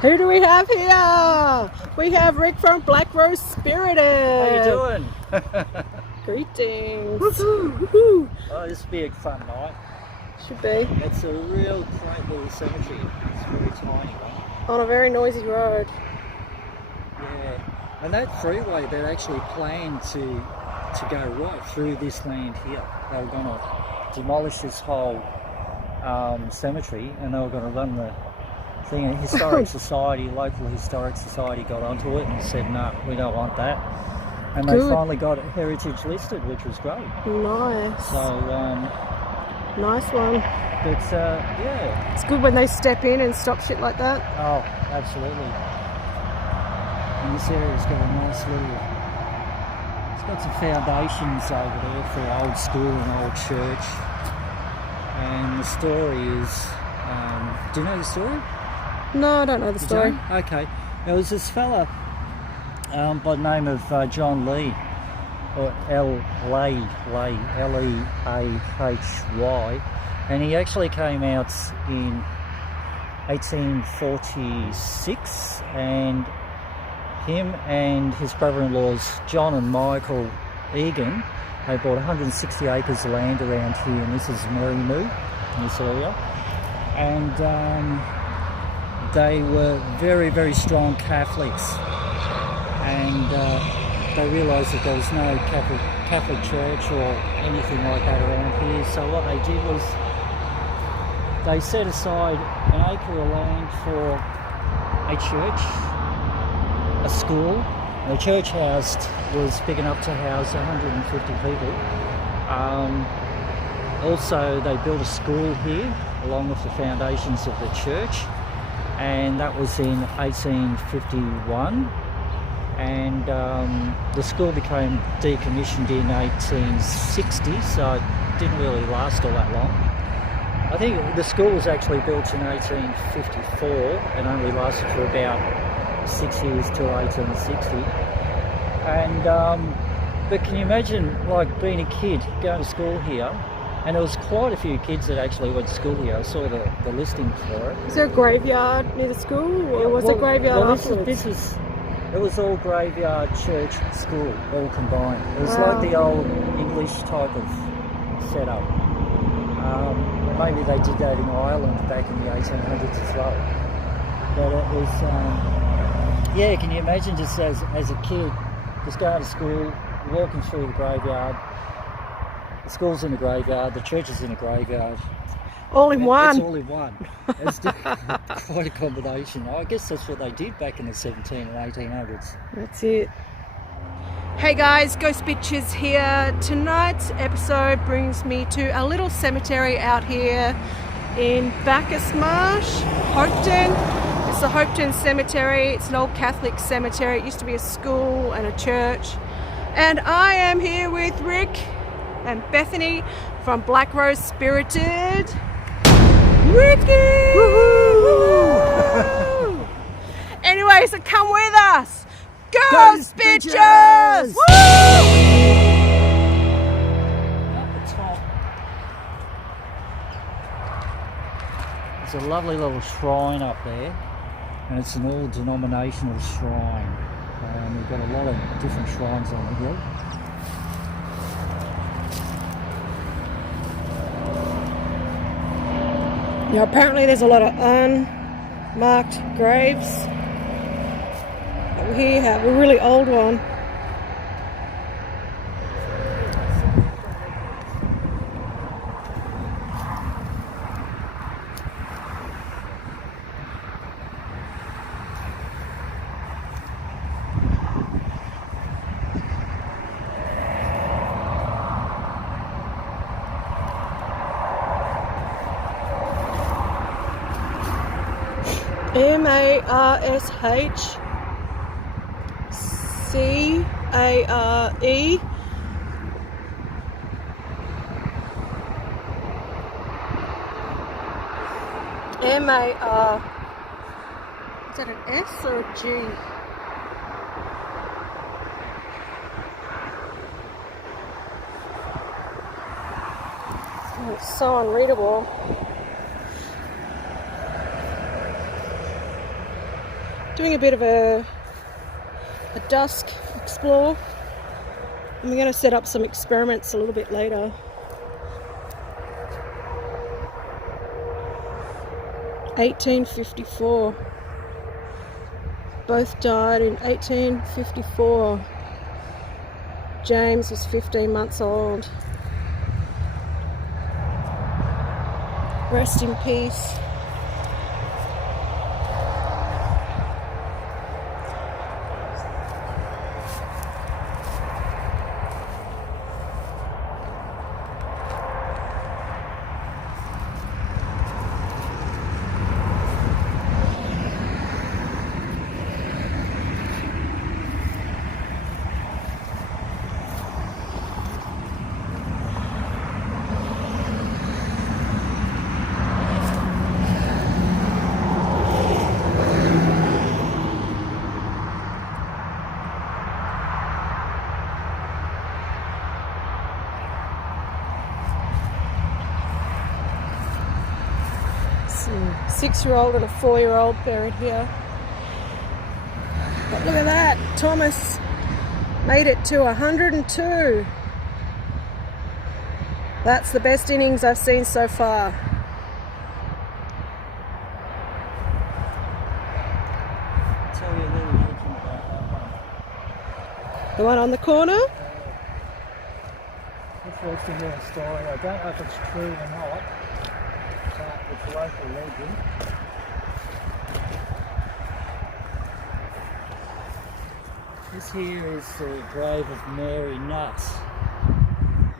Who do we have here? We have Rick from Black Rose Spirited. How you doing? Greetings. Woohoo! Woohoo. Oh, this will be a fun night. Should be. It's a real quaint little cemetery. It's a very tiny one. On a very noisy road. Yeah. And that freeway, they'd actually planned to go right through this land here. They were going to demolish this whole cemetery, and they were going to run the thing. A historic society, local historic society, got onto it and said, "No, we don't want that." And they finally got it heritage listed, which was great. Nice. So, nice one. but yeah, it's good when they step in and stop shit like that. Oh, absolutely. And this area's got a nice little. It's got some foundations over there for an old school and old church. And the story is, do you know the story? No, I don't know the story. Okay. There was this fella by the name of John Lee, or L-E-A-H-Y, and he actually came out in 1846, and him and his brother-in-laws John and Michael Egan, they bought 160 acres of land around here, and this is Merrimoo, in this area. And they were very, very strong Catholics. And they realised that there was no Catholic church or anything like that around here. So what they did was they set aside an acre of land for a church, a school. The church house was big enough to house 150 people. Also, they built a school here along with the foundations of the church, and that was in 1851. And the school became decommissioned in 1860, so it didn't really last all that long. I think the school was actually built in 1854 and only lasted for about 6 years till 1860. And but can you imagine, like, being a kid going to school here, and there was quite a few kids that actually went to school here. I saw the listing for it. Is there a graveyard near the school, or was it graveyard afterwards? It was all graveyard, church, school, all combined. It was like the old English type of setup. Maybe they did that in Ireland back in the 1800s as well. But it was, yeah, can you imagine just as a kid, just going to school, walking through the graveyard, the school's in the graveyard, the church is in a graveyard. All in one. It's all in one. It's quite a combination. I guess that's what they did back in the 1700s and 1800s. That's it. Hey guys, Ghost Bitches here. Tonight's episode brings me to a little cemetery out here in Bacchus Marsh, Hopetoun. It's the Hopetoun Cemetery. It's an old Catholic cemetery. It used to be a school and a church. And I am here with Rick and Bethany from Black Rose Spirited. Ricky! Woo-hoo! Anyway, so come with us! Ghost Bitches! Woo! At the top, there's a lovely little shrine up there, and it's an all-denominational shrine. We've got a lot of different shrines on the hill. Now apparently there's a lot of unmarked graves. But here you have a really old one. M-A-R-S-H-C-A-R-E. M-A-R. Is that an S or a G? Oh, it's so unreadable. doing a bit of a dusk explore. And we're going to set up some experiments a little bit later. (1854). Both died in 1854. James was 15 months old. Rest in peace. Some 6-year-old and a 4-year-old buried here. But look at that, Thomas made it to 102. That's the best innings I've seen so far. I'll tell you a little legend about that one. The one on the corner? This was the real story. I don't know if it's true or not, but it's a local legend. This here is the grave of Mary Nutt.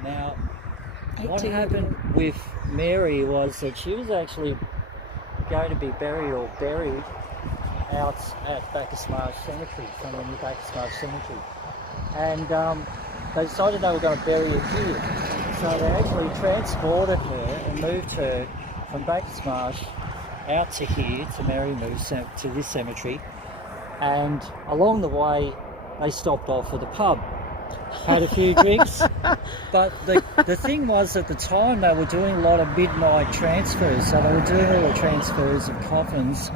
Now, what happened with Mary was that she was actually going to be buried out at Bacchus Marsh Cemetery, somewhere near Bacchus Marsh Cemetery. And they decided they were going to bury her here. So they actually transported her and moved her from Bacchus Marsh out to here, to Mary Move, to this cemetery. And along the way, they stopped off at the pub, had a few drinks. But the thing was, at the time, they were doing a lot of midnight transfers. So they were doing all the transfers of coffins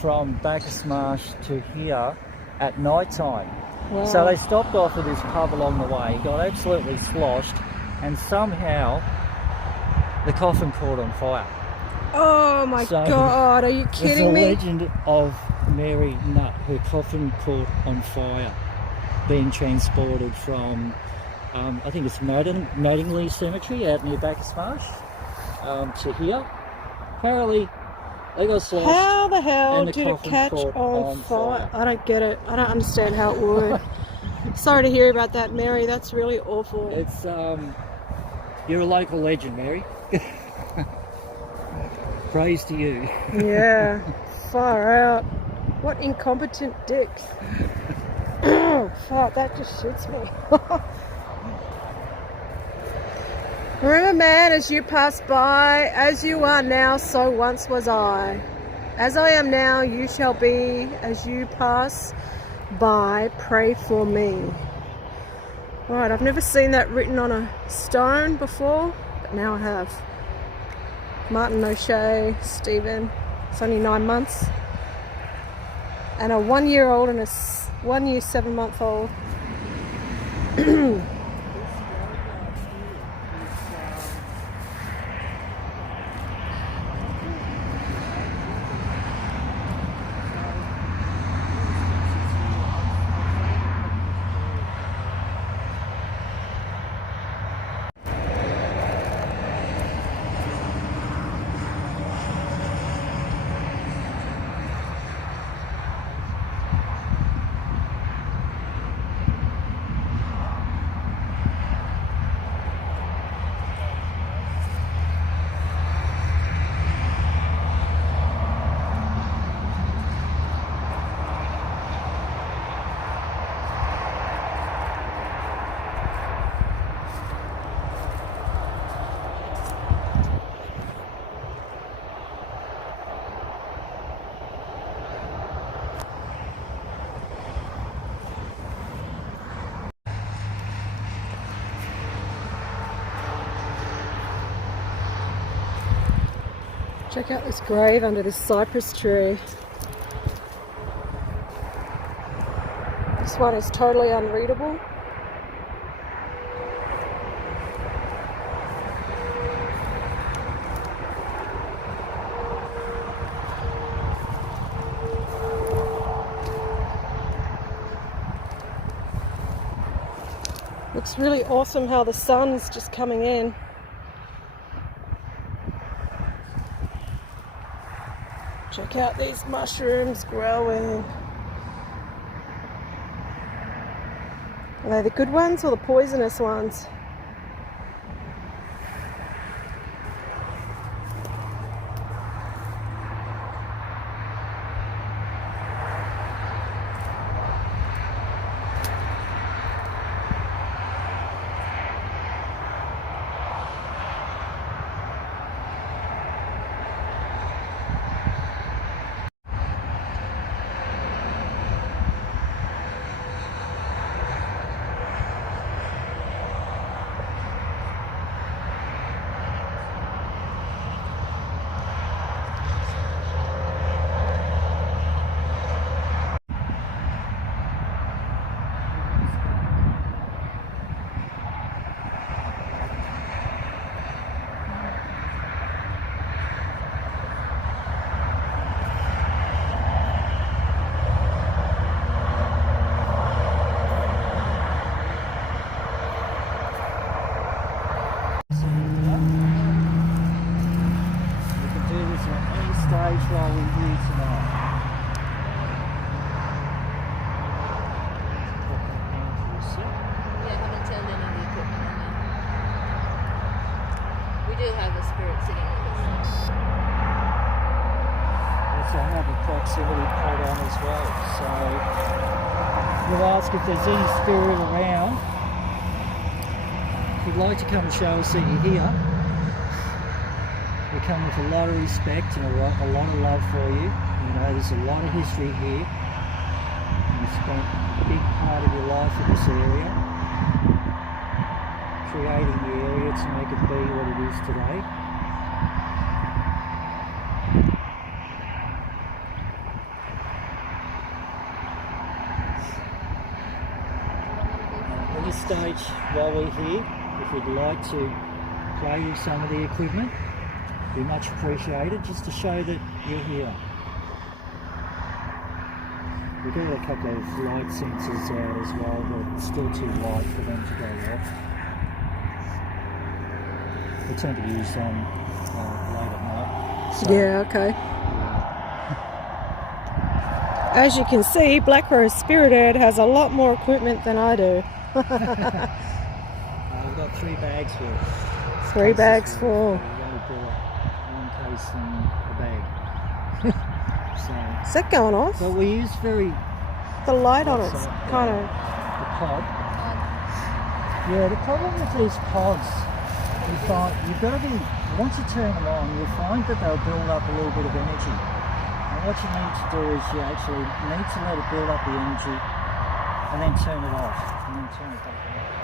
from Bacchus Marsh to here at night time. Wow. So they stopped off at this pub along the way, got absolutely sloshed, and somehow the coffin caught on fire. Oh my God, are you kidding me? It's the legend of Mary Nutt. Her coffin caught on fire, being transported from, I think it's Mattingley Cemetery out near Bacchus Marsh, to here. Apparently, they got sloshed. How the hell and the did it coffin catch caught on fire? I don't get it. I don't understand how it would. Sorry to hear about that, Mary. That's really awful. It's, you're a local legend, Mary. Praise to you. Yeah, far out. What incompetent dicks. Oh, fuck, that just shoots me. Remember, man, as you pass by, as you are now, so once was I. As I am now, you shall be. As you pass by, pray for me. Right, I've never seen that written on a stone before, but now I have. Martin O'Shea, Stephen, it's only 9 months. And a 1-year-old and a 1 year, 7-month-old. Check out this grave under this cypress tree. This one is totally unreadable. Looks really awesome how the sun's just coming in. Check out these mushrooms growing. Are they the good ones or the poisonous ones? While we're here tonight. Yeah, I haven't turned any of the equipment on yet. We do have a spirit sitting with us. Also have a proximity plate on as well. So we'll ask if there's any spirit around. If you'd like to come and show us that you're here, we come with a lot of respect and a lot of love for you. You know, there's a lot of history here. You spent a big part of your life in this area, creating the area to make it be what it is today. At this stage, while we're here, if you'd like to play with some of the equipment, be much appreciated, just to show that you're here. We've got a couple of light sensors out as well, but it's still too light for them to go off. We tend to use them late at night. So, Yeah, okay. As you can see, Black Rose Spirited has a lot more equipment than I do. we've got 3 bags full. 3 bags full. One case in a bag. Is that going off? But we use The light on it's kind of... the pod. Yeah, the problem with these pods, you find you've got to be, once you turn them on, you'll find that they'll build up a little bit of energy. And what you need to do is you actually need to let it build up the energy and then turn it off and then turn it back on.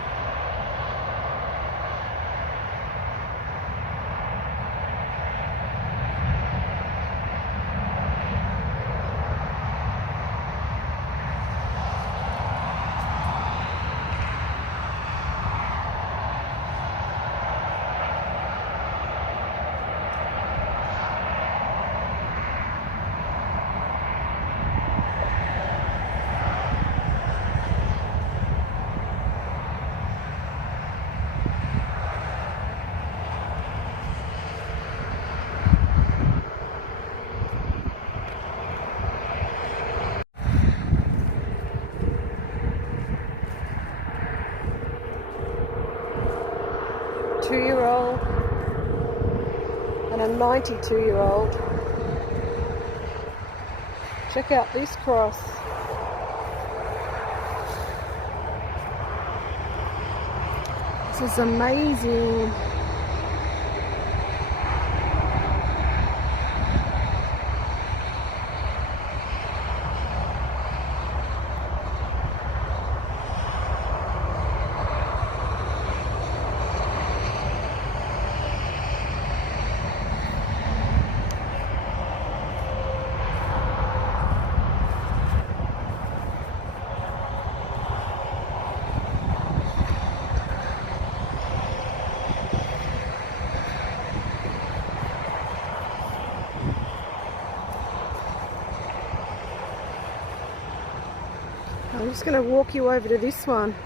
Two-year-old and a 92-year-old. Check out this cross. This is amazing. I'm just going to walk you over to this one.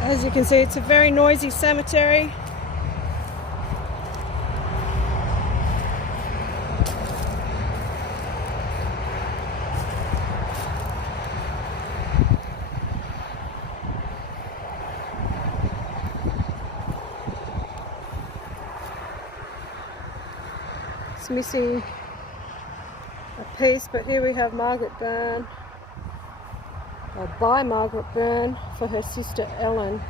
As you can see, it's a very noisy cemetery. It's missing a piece, but here we have Margaret Byrne, by Margaret Byrne for her sister Ellen,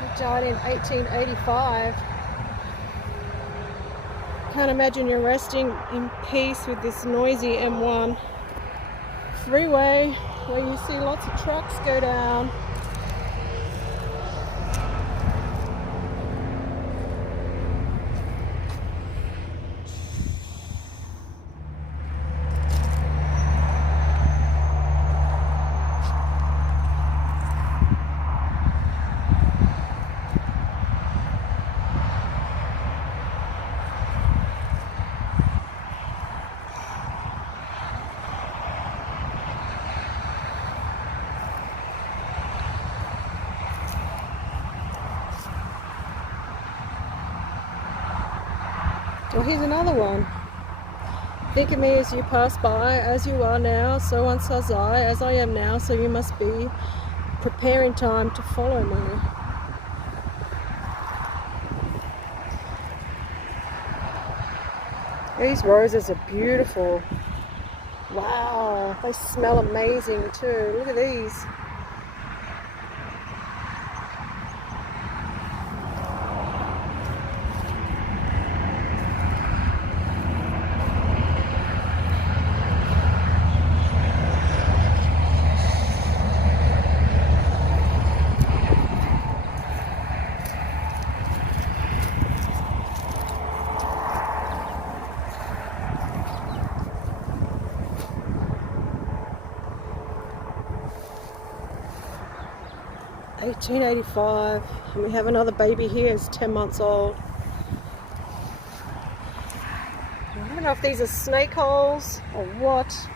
who died in 1885. Can't imagine you're resting in peace with this noisy M1 freeway where you see lots of trucks go down. Well, here's another one. Think of me as you pass by, as you are now, so once was I, as I am now, so you must be. Preparing time to follow me. These roses are beautiful. Wow, they smell amazing too. Look at these. $18.85, and we have another baby here. It's 10 months old. I don't know if these are snake holes or what.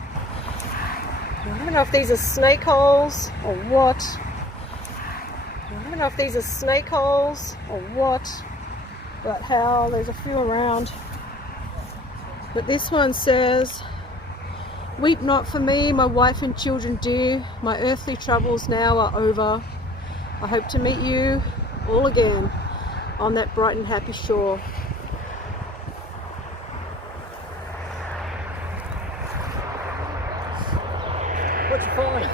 I don't know if these are snake holes or what. I don't know if these are snake holes or what, but how there's a few around. But this one says, "Weep not for me, my wife and children dear. My earthly troubles now are over. I hope to meet you all again on that bright and happy shore." What'd you find?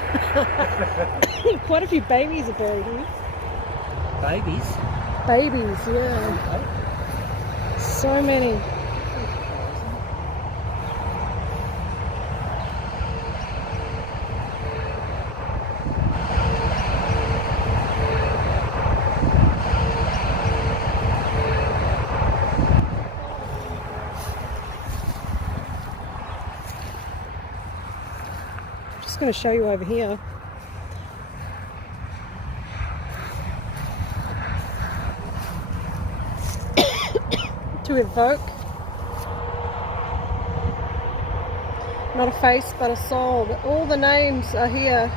Quite a few babies are buried here. Babies? Babies, yeah. So many. I'm just going to show you over here. To evoke not a face but a soul. All the names are here.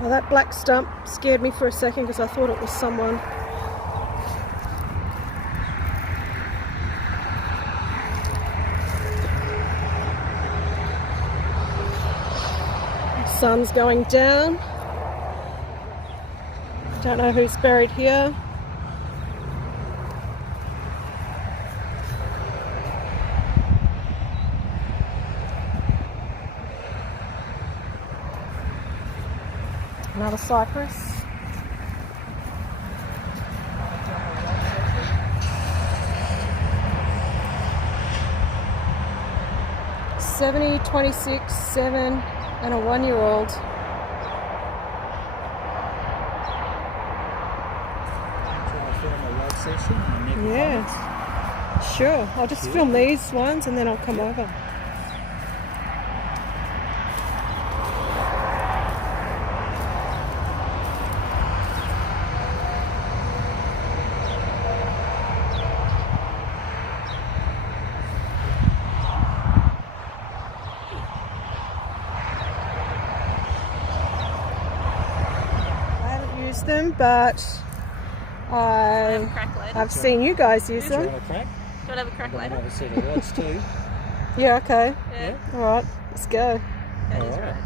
Oh, that black stump scared me for a second because I thought it was someone. The sun's going down. Don't know who's buried here. Another cypress. 70, 26, 7, and a 1-year-old. Shall I film a rod session and make comments? Yeah, sure. I'll just film these ones and then I'll come over. Them, but Have a crack later. I've seen you guys use Do you them. want a crack? Do you want to have a crack I want later? to see the rods too. Yeah, okay. Yeah, All right, let's go. that is Alright. right.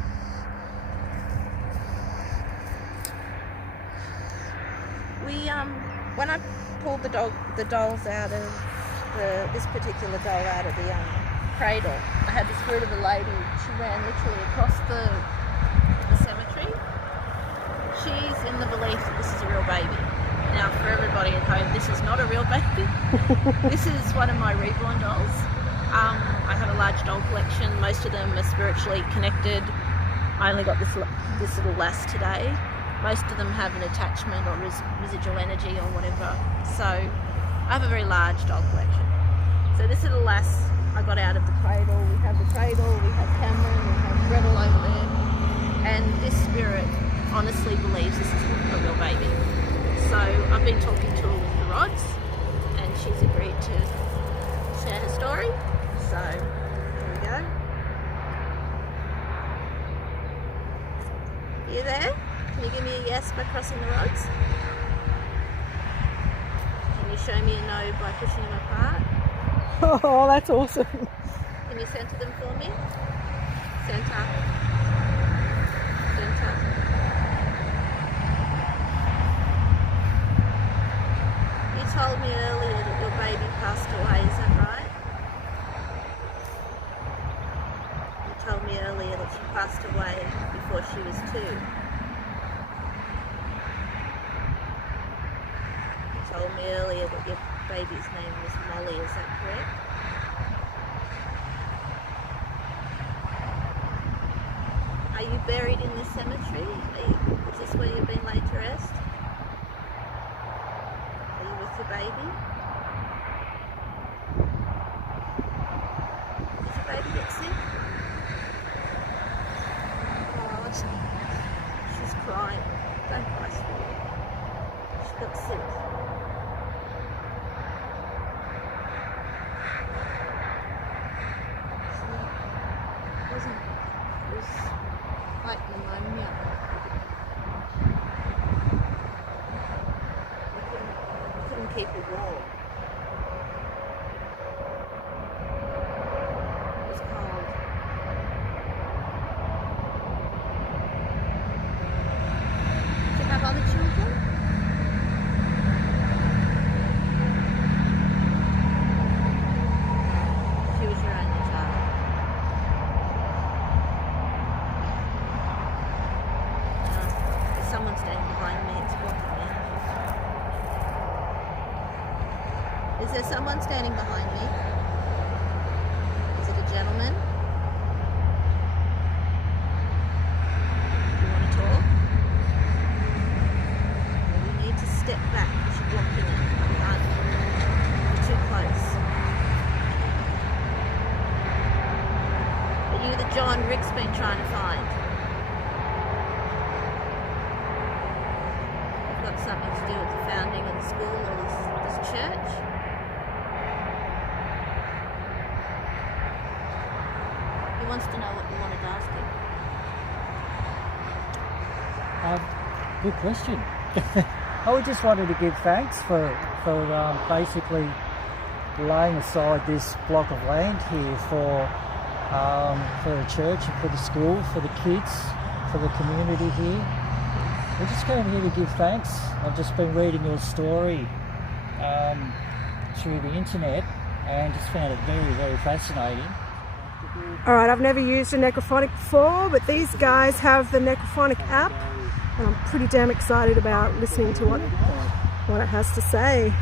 We when I pulled the dolls out of this particular doll out of the cradle, I had the spirit of a lady. She ran literally across the cemetery. She's in the belief that this is a real baby. Now, for everybody at home, this is not a real baby. This is one of my reborn dolls. I have a large doll collection. Most of them are spiritually connected. I only got this little lass today. Most of them have an attachment or residual energy or whatever. So I have a very large doll collection. So this little lass I got out of the cradle. We have the cradle, we have Cameron, we have Gretel over there. And this spirit honestly believes this is a real baby. So I've been talking to her with the rods and she's agreed to share her story. So here we go. You there? Can you give me a yes by crossing the rods? Can you show me a no by pushing them apart? Oh, that's awesome. Can you center them for me? Center. Center. You told me earlier that your baby passed away, is that right? You told me earlier that she passed away before she was 2. You told me earlier that your baby's name was Molly, is that correct? Are you buried in this cemetery? Is this where you've been laid to rest? Are you with your baby? Did your baby get sick? Oh, she's crying. Don't cry, sweetie. She got sick. It was like pneumonia. We couldn't keep it warm. It was cold. Did you have other children? She was your only child. There's someone standing behind me, it's blocking me. Is there someone standing behind me? Is it a gentleman? You want to talk? Well, you need to step back because you're blocking it. You can't. You're too close. Are you the John Rick's been trying to find? Got something to do with the founding of the school or this church? He wants to know what you wanted to ask him. Good question. I just wanted to give thanks for basically laying aside this block of land here for the church, for the school, for the kids, for the community here. We're just going here to give thanks. I've just been reading your story through the internet and just found it very, very fascinating. All right, I've never used a necrophonic before, but these guys have the necrophonic app, and I'm pretty damn excited about listening to what it has to say.